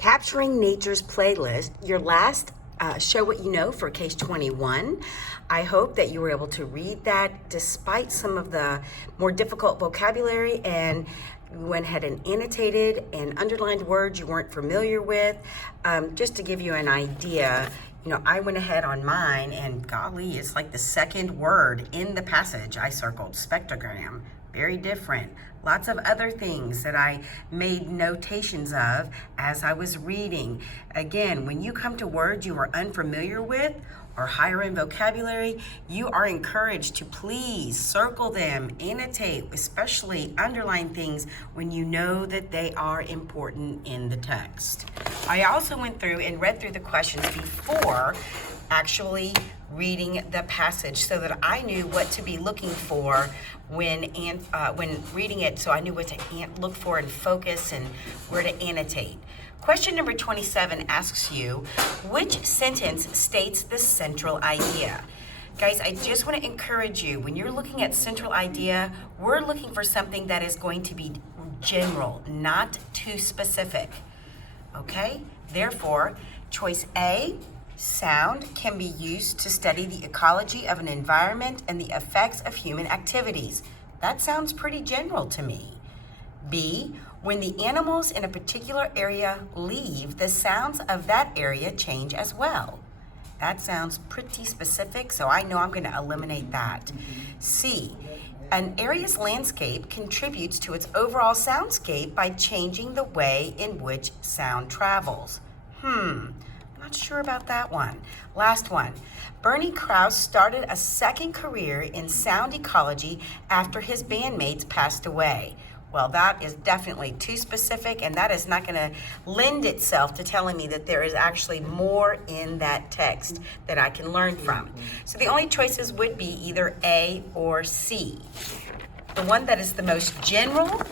Capturing Nature's Playlist, your last Show What You Know for Case 21. I hope that you were able to read that despite some of the more difficult vocabulary, and you went ahead and annotated and underlined words you weren't familiar with. Just to give you an idea, I went ahead on mine, and golly, it's like the second word in the passage I circled, spectrogram. Very different. Lots of other things that I made notations of as I was reading. Again, when you come to words you are unfamiliar with or higher in vocabulary, you are encouraged to please circle them, annotate, especially underline things when you know that they are important in the text. I also went through and read through the questions before actually reading the passage so that I knew what to be looking for when reading it, so I knew what to look for and focus and where to annotate. Question number 27 asks you, which sentence states the central idea? Guys, I just want to encourage you, when you're looking at central idea, we're looking for something that is going to be general, not too specific. Okay? Therefore, choice A, sound can be used to study the ecology of an environment and the effects of human activities. That sounds pretty general to me. B, when the animals in a particular area leave, the sounds of that area change as well. That sounds pretty specific, so I know I'm going to eliminate that. C, an area's landscape contributes to its overall soundscape by changing the way in which sound travels. Not sure about that one. Last one. Bernie Krause started a second career in sound ecology after his bandmates passed away. Well, that is definitely too specific, and that is not going to lend itself to telling me that there is actually more in that text that I can learn from. So the only choices would be either A or C. The one that is the most general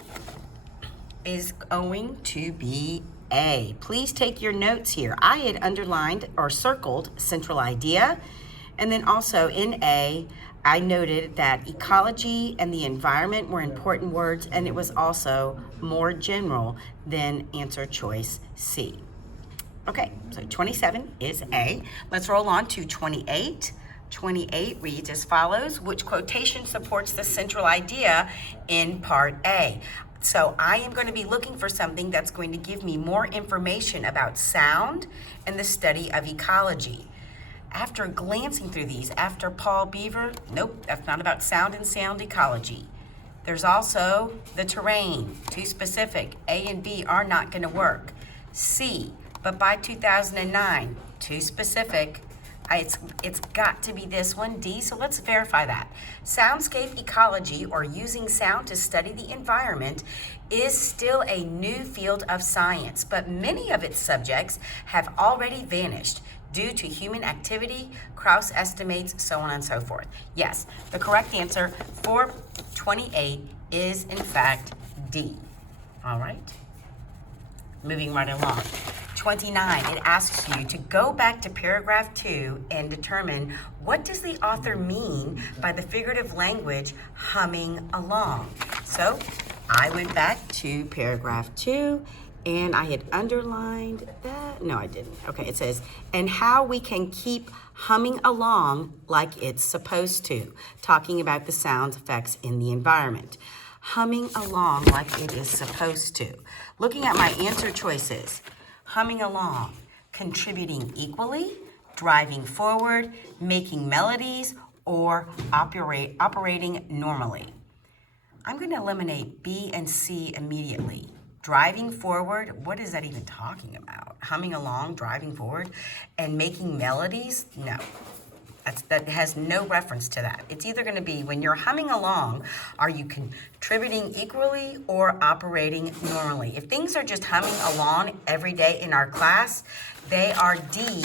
is going to be A. Please take your notes here. I had underlined or circled central idea, and then also in A, I noted that ecology and the environment were important words, and it was also more general than answer choice C. Okay, so 27 is A. Let's roll on to 28. 28 reads as follows: which quotation supports the central idea in part A? So I am going to be looking for something that's going to give me more information about sound and the study of ecology. After glancing through these, after Paul Beaver, nope, that's not about sound and sound ecology. There's also the terrain, too specific. A and B are not going to work. C, but by 2009, too specific. It's got to be this one, D, so let's verify that. Soundscape ecology, or using sound to study the environment, is still a new field of science, but many of its subjects have already vanished due to human activity, Krause estimates, so on and so forth. Yes, the correct answer for 28 is in fact D. All right, moving right along. 29, it asks you to go back to paragraph 2 and determine what does the author mean by the figurative language humming along. So I went back to paragraph 2 and I had underlined that. No, I didn't. Okay, it says, and how we can keep humming along like it's supposed to, talking about the sound effects in the environment. Humming along like it is supposed to. Looking at my answer choices, humming along, contributing equally, driving forward, making melodies, or operating normally. I'm going to eliminate B and C immediately. Driving forward, what is that even talking about? Humming along, driving forward, and making melodies? No. That has no reference to that. It's either going to be when you're humming along, are you contributing equally or operating normally? If things are just humming along every day in our class, they are D,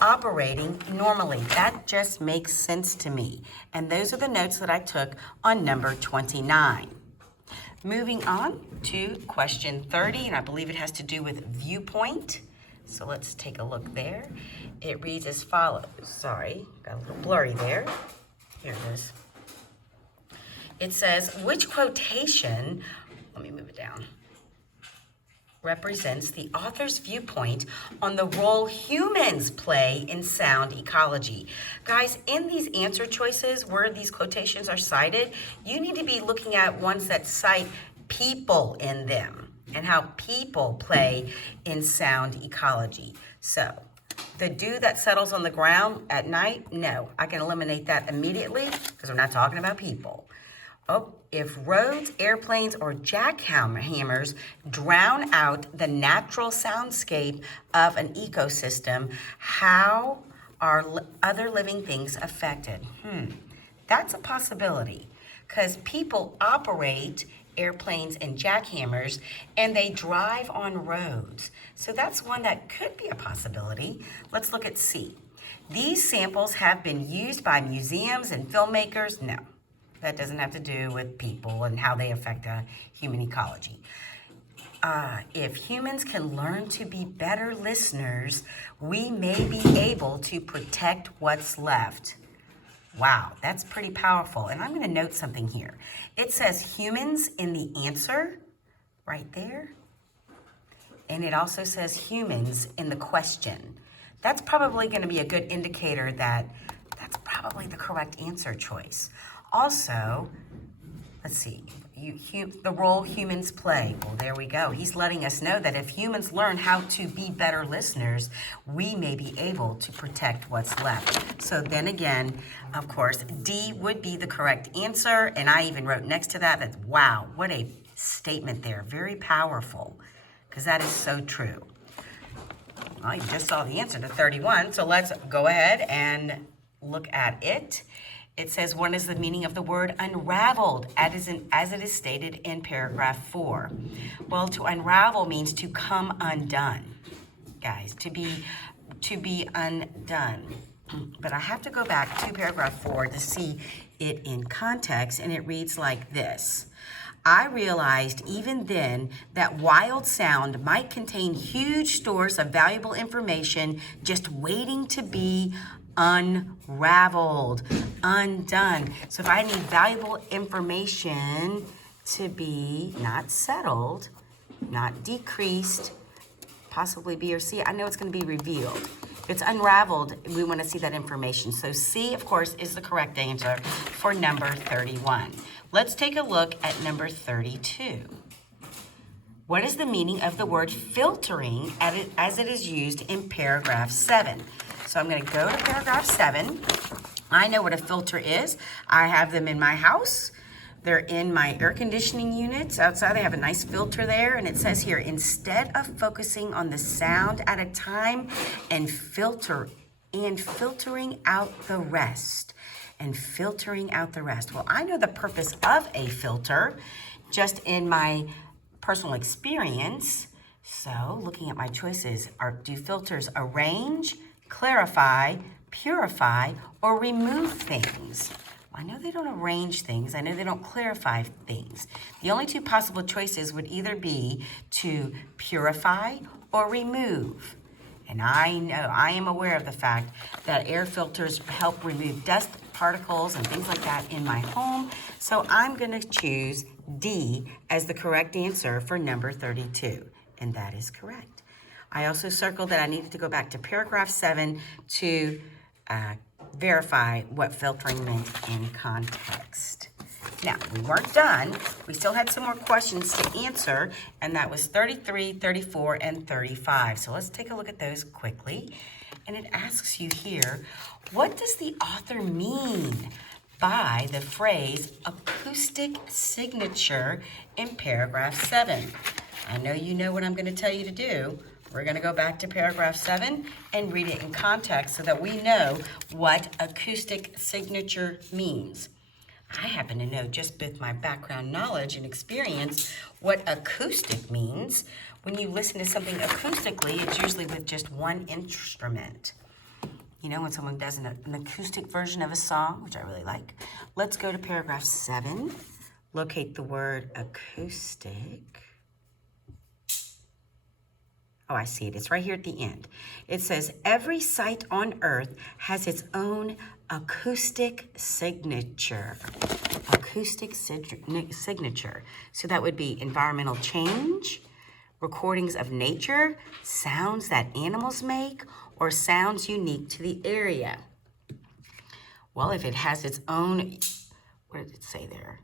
operating normally. That just makes sense to me. And those are the notes that I took on number 29. Moving on to question 30, and I believe it has to do with viewpoint. So let's take a look there. It reads as follows. Sorry, got a little blurry there. Here it is. It says, which quotation, let me move it down. represents the author's viewpoint on the role humans play in sound ecology. Guys, in these answer choices where these quotations are cited, you need to be looking at ones that cite people in them and how people play in sound ecology. So, the dew that settles on the ground at night, no, I can eliminate that immediately because we're not talking about people. Oh, if roads, airplanes, or jackhammers drown out the natural soundscape of an ecosystem, how are other living things affected? That's a possibility because people operate airplanes and jackhammers and they drive on roads. So that's one that could be a possibility. Let's look at C. These samples have been used by museums and filmmakers. No. That doesn't have to do with people and how they affect human ecology. If humans can learn to be better listeners, we may be able to protect what's left. Wow, that's pretty powerful. And I'm going to note something here. It says humans in the answer right there. And it also says humans in the question. That's probably going to be a good indicator that that's probably the correct answer choice. Also, let's see, the role humans play. Well, there we go. He's letting us know that if humans learn how to be better listeners, we may be able to protect what's left. So then again, of course, D would be the correct answer. And I even wrote next to that, wow, what a statement there. Very powerful, because that is so true. Well, you just saw the answer to 31, so let's go ahead and look at it. It says, what is the meaning of the word unraveled as it is stated in paragraph 4? Well, to unravel means to come undone, guys, to be undone. But I have to go back to paragraph 4 to see it in context, and it reads like this. I realized even then that wild sound might contain huge stores of valuable information just waiting to be unraveled, undone. So if I need valuable information to be not settled, not decreased, possibly B or C, I know it's going to be revealed. If it's unraveled, we want to see that information. So C, of course, is the correct answer for number 31. Let's take a look at number 32. What is the meaning of the word filtering as it is used in paragraph 7? So I'm going to go to paragraph 7. I know what a filter is. I have them in my house. They're in my air conditioning units. Outside, they have a nice filter there. And it says here, instead of focusing on the sound at a time and filtering out the rest. Well, I know the purpose of a filter just in my personal experience. So looking at my choices, do filters arrange, clarify, purify, or remove things? Well, I know they don't arrange things. I know they don't clarify things. The only two possible choices would either be to purify or remove. And I am aware of the fact that air filters help remove dust, particles, and things like that in my home. So I'm going to choose D as the correct answer for number 32. And that is correct. I also circled that I needed to go back to paragraph 7 to verify what filtering meant in context. Now, we weren't done. We still had some more questions to answer, and that was 33, 34, and 35. So let's take a look at those quickly. And it asks you here, what does the author mean by the phrase acoustic signature in paragraph 7? I know you know what I'm going to tell you to do. We're going to go back to paragraph 7 and read it in context so that we know what acoustic signature means. I happen to know, just with my background knowledge and experience, what acoustic means. When you listen to something acoustically, it's usually with just one instrument. You know, when someone does an acoustic version of a song, which I really like. Let's go to paragraph 7. Locate the word acoustic. Oh, I see it. It's right here at the end. It says, every site on Earth has its own acoustic signature. Acoustic signature. So that would be environmental change, recordings of nature, sounds that animals make, or sounds unique to the area? Well, if it has its own, where did it say there?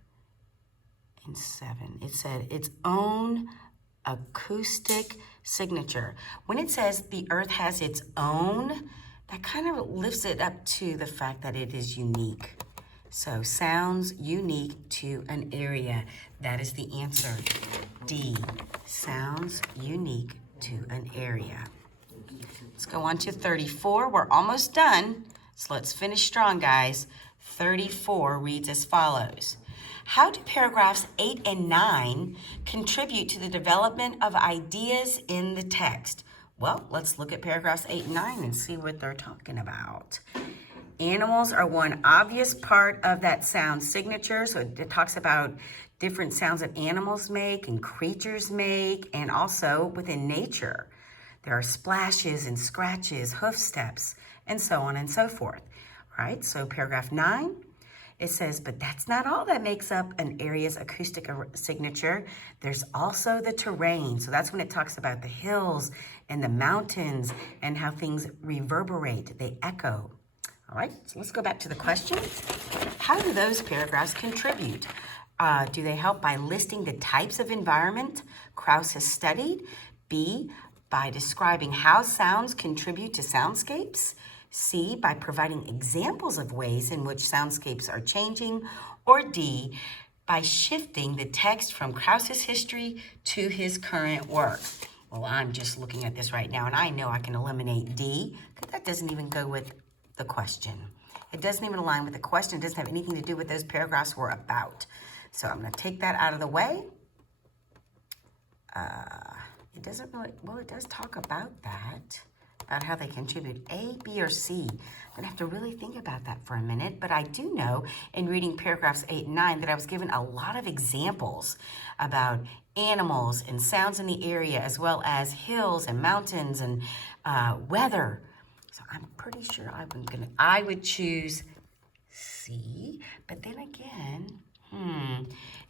In 7, it said its own acoustic signature. When it says the earth has its own, that kind of lifts it up to the fact that it is unique. So sounds unique to an area. That is the answer. D, sounds unique to an area. Let's go on to 34. We're almost done, so let's finish strong, guys. 34 reads as follows. How do paragraphs 8 and 9 contribute to the development of ideas in the text? Well, let's look at paragraphs 8 and 9 and see what they're talking about. Animals are one obvious part of that sound signature. So it talks about different sounds that animals make and creatures make, and also within nature. There are splashes and scratches, hoof steps, and so on and so forth. All right, so paragraph 9, it says, but that's not all that makes up an area's acoustic signature. There's also the terrain. So that's when it talks about the hills and the mountains and how things reverberate, they echo. All right, so let's go back to the question. How do those paragraphs contribute? Do they help by listing the types of environment Krauss has studied? B, by describing how sounds contribute to soundscapes? C, by providing examples of ways in which soundscapes are changing? Or D, by shifting the text from Krauss's history to his current work? Well, I'm just looking at this right now, and I know I can eliminate D, because that doesn't even go with the question. It doesn't even align with the question. It doesn't have anything to do with those paragraphs were about. So I'm going to take that out of the way. It doesn't really, well, it does talk about that, about how they contribute. A, B, or C. I'm going to have to really think about that for a minute, but I do know in reading paragraphs 8 and 9 that I was given a lot of examples about animals and sounds in the area, as well as hills and mountains and weather. So I'm pretty sure I would choose C, but then again,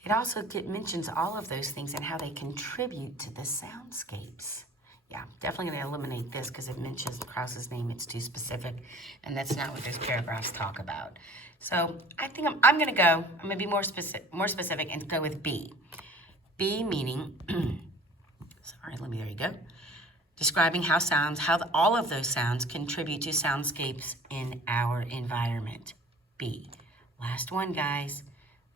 it also mentions all of those things and how they contribute to the soundscapes. Yeah, definitely going to eliminate this because it mentions Krauss's name. It's too specific, and that's not what those paragraphs talk about. So I think I'm going to go. I'm going to be more specific and go with B. B meaning, there you go. Describing how all of those sounds contribute to soundscapes in our environment. B. Last one, guys.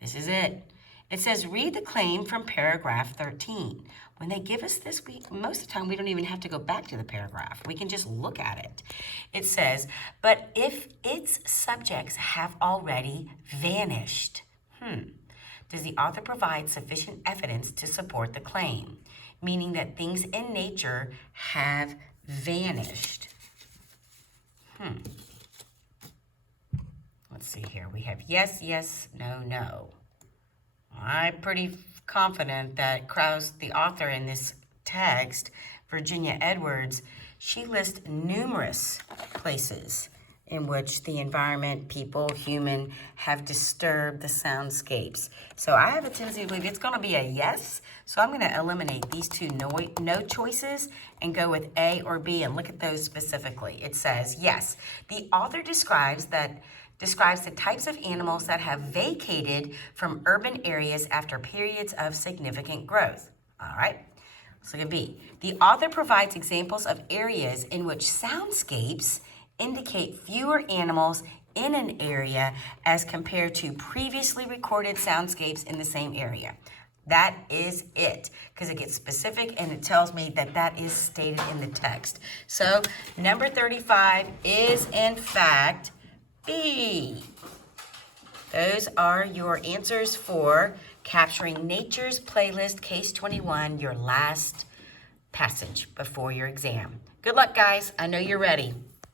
This is it. It says, read the claim from paragraph 13. When they give us this, most of the time we don't even have to go back to the paragraph. We can just look at it. It says, but if its subjects have already vanished, does the author provide sufficient evidence to support the claim? Meaning that things in nature have vanished. Let's see here. We have yes, yes, no, no. I'm pretty confident that Krauss, the author in this text, Virginia Edwards, she lists numerous places in which the environment, people, human, have disturbed the soundscapes. So I have a tendency to believe it's going to be a yes. So I'm going to eliminate these two no choices and go with A or B and look at those specifically. It says, yes, the author describes the types of animals that have vacated from urban areas after periods of significant growth. All right, let's look at B. The author provides examples of areas in which soundscapes indicate fewer animals in an area as compared to previously recorded soundscapes in the same area. That is it, because it gets specific and it tells me that that is stated in the text. So number 35 is in fact B. Those are your answers for Capturing Nature's Playlist, Case 21, your last passage before your exam. Good luck, guys. I know you're ready.